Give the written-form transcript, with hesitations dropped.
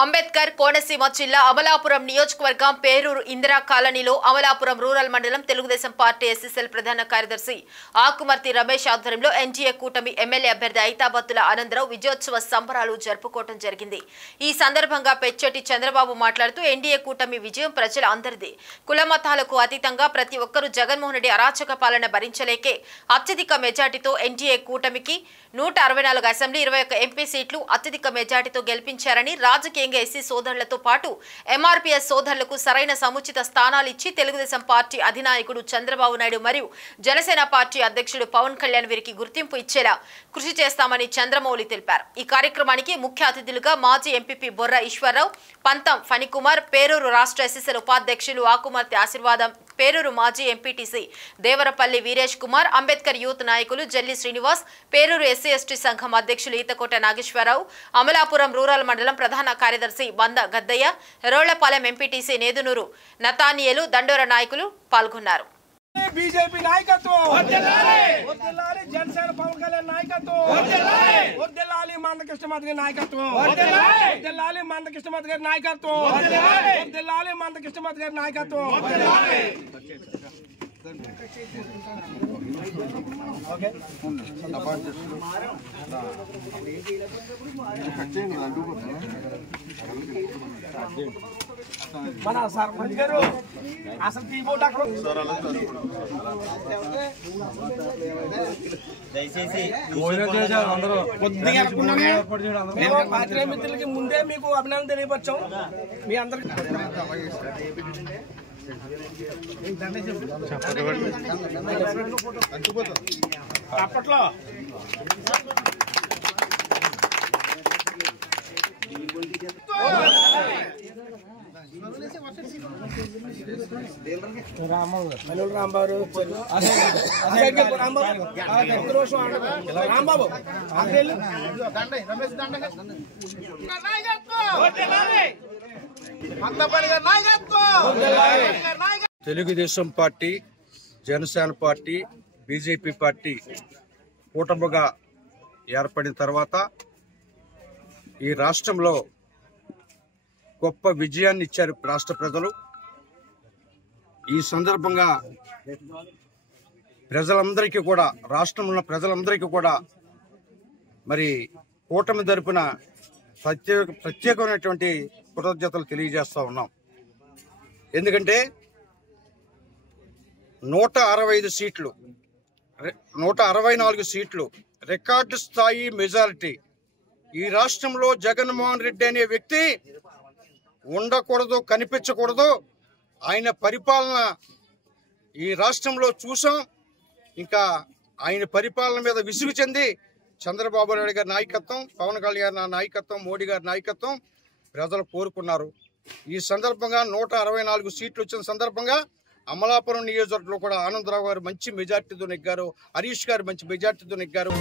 అంబేద్కర్ కోనసీమ జిల్లా అమలాపురం నియోజకవర్గం పేరూరు ఇందిరా కాలనీలో అమలాపురం రూరల్ మండలం తెలుగుదేశం పార్టీ ఎస్ఎస్ఎల్ ప్రధాన కార్యదర్శి ఆకుమర్తి రమేష్ ఆధ్వర్యంలో ఎన్డీఏ కూటమి ఎమ్మెల్యే అభ్యర్థి ఐతాబత్తుల ఆనందరావు విజయోత్సవ సంబరాలు జరుపుకోవడం జరిగింది। ఈ సందర్భంగా పెచ్చెట్టి చంద్రబాబు మాట్లాడుతూ ఎన్డీఏ కూటమి విజయం ప్రజల అందరిది, కులమతాలకు అతీతంగా ప్రతి ఒక్కరూ జగన్మోహన్ రెడ్డి అరాచక పాలన భరించలేకే అత్యధిక మెజార్టీతో ఎన్డీఏ కూటమికి 164 అసెంబ్లీ 21 ఎంపీ సీట్లు అత్యధిక మెజార్టీతో గెలిపించారని, రాజకీయంగా ఎస్సీ సోదరులతో పాటు ఎంఆర్పీఎస్ సోదరులకు సరైన సముచిత స్థానాలు ఇచ్చి తెలుగుదేశం పార్టీ అధినాయకుడు చంద్రబాబు నాయుడు మరియు జనసేన పార్టీ అధ్యక్షుడు పవన్ కళ్యాణ్ వీరికి గుర్తింపు ఇచ్చేలా కృషి చేస్తామని చంద్రమౌళి తెలిపారు। ఈ కార్యక్రమానికి ముఖ్య అతిథులుగా మాజీ ఎంపీపీ బొర్ర ఈశ్వరరావు, పంతం ఫణికుమార్, పేరూరు రాష్ట్ర ఎస్ఎస్ఎల్ ఉపాధ్యక్షులు ఆకుమర్తి ఆశీర్వాదం, పేరూరు మాజీ ఎంపీటీసీ దేవరపల్లి వీరేష్ కుమార్, అంబేద్కర్ యూత్ నాయకులు జల్లి శ్రీనివాస్, పేరూరు ఎస్సీ ఎస్టీ సంఘం అధ్యక్షులు ఈతకోట నాగేశ్వరరావు, అమలాపురం రూరల్ మండలం ప్రధాన కార్యదర్శి బంద గద్దయ్య, రోళ్లపాలెం ఎంపీటీసీ నేదునూరు నతానియలు, దండోర నాయకులు పాల్గొన్నారు। बीजेपी नायकत्వం వర్ధిల్లాలి జనసేన పవన్ కళ్యాణ్ నాయకత్వం వర్ధిల్లాలి మందకృష్ణమాధవ్ గారి నాయకత్వం వర్ధిల్లాలి మందకృష్ణమాధవ్ గారి నాయకత్వం వర్ధిల్లాలి మందకృష్ణమాధవ్ గారి నాయకత్వం మన సర్పంచ్ గారు అసలు కీబోర్డ్ అక్కడ పాత్రికేయ మిత్రులకి ముందే మీకు అభినందన తెలియపరచాం। మీ అందరికి అప్పట్లో Rambabu Telugu Desam party, Janasena party, BJP party కూటమిగా ఏర్పడిన తర్వాత ఈ రాష్ట్రంలో గొప్ప విజయాన్ని ఇచ్చారు రాష్ట్ర ప్రజలు। ఈ సందర్భంగా ప్రజలందరికీ కూడా, రాష్ట్రంలో ఉన్న ప్రజలందరికీ కూడా మరి కూటమి తరపున ప్రత్యేకమైనటువంటి కృతజ్ఞతలు తెలియజేస్తూ ఉన్నాం। ఎందుకంటే 165 సీట్లు, 164 సీట్లు రికార్డు స్థాయి మెజారిటీ। ఈ రాష్ట్రంలో జగన్మోహన్ రెడ్డి అనే వ్యక్తి ఉండకూడదు, కనిపించకూడదు। ఆయన పరిపాలన ఈ రాష్ట్రంలో చూసాం। ఇంకా ఆయన పరిపాలన మీద విసుగు చెంది చంద్రబాబు నాయుడు గారి నాయకత్వం, పవన్ కళ్యాణ్ గారి నాయకత్వం, మోడీ గారి నాయకత్వం ప్రజలు కోరుకున్నారు। ఈ సందర్భంగా 164 సీట్లు వచ్చిన సందర్భంగా అమలాపురం నియోజకవర్గంలో కూడా ఆనందరావు గారు మంచి మెజార్టీతో నెగ్గారు, హరీష్ గారు మంచి మెజార్టీతో నెగ్గారు।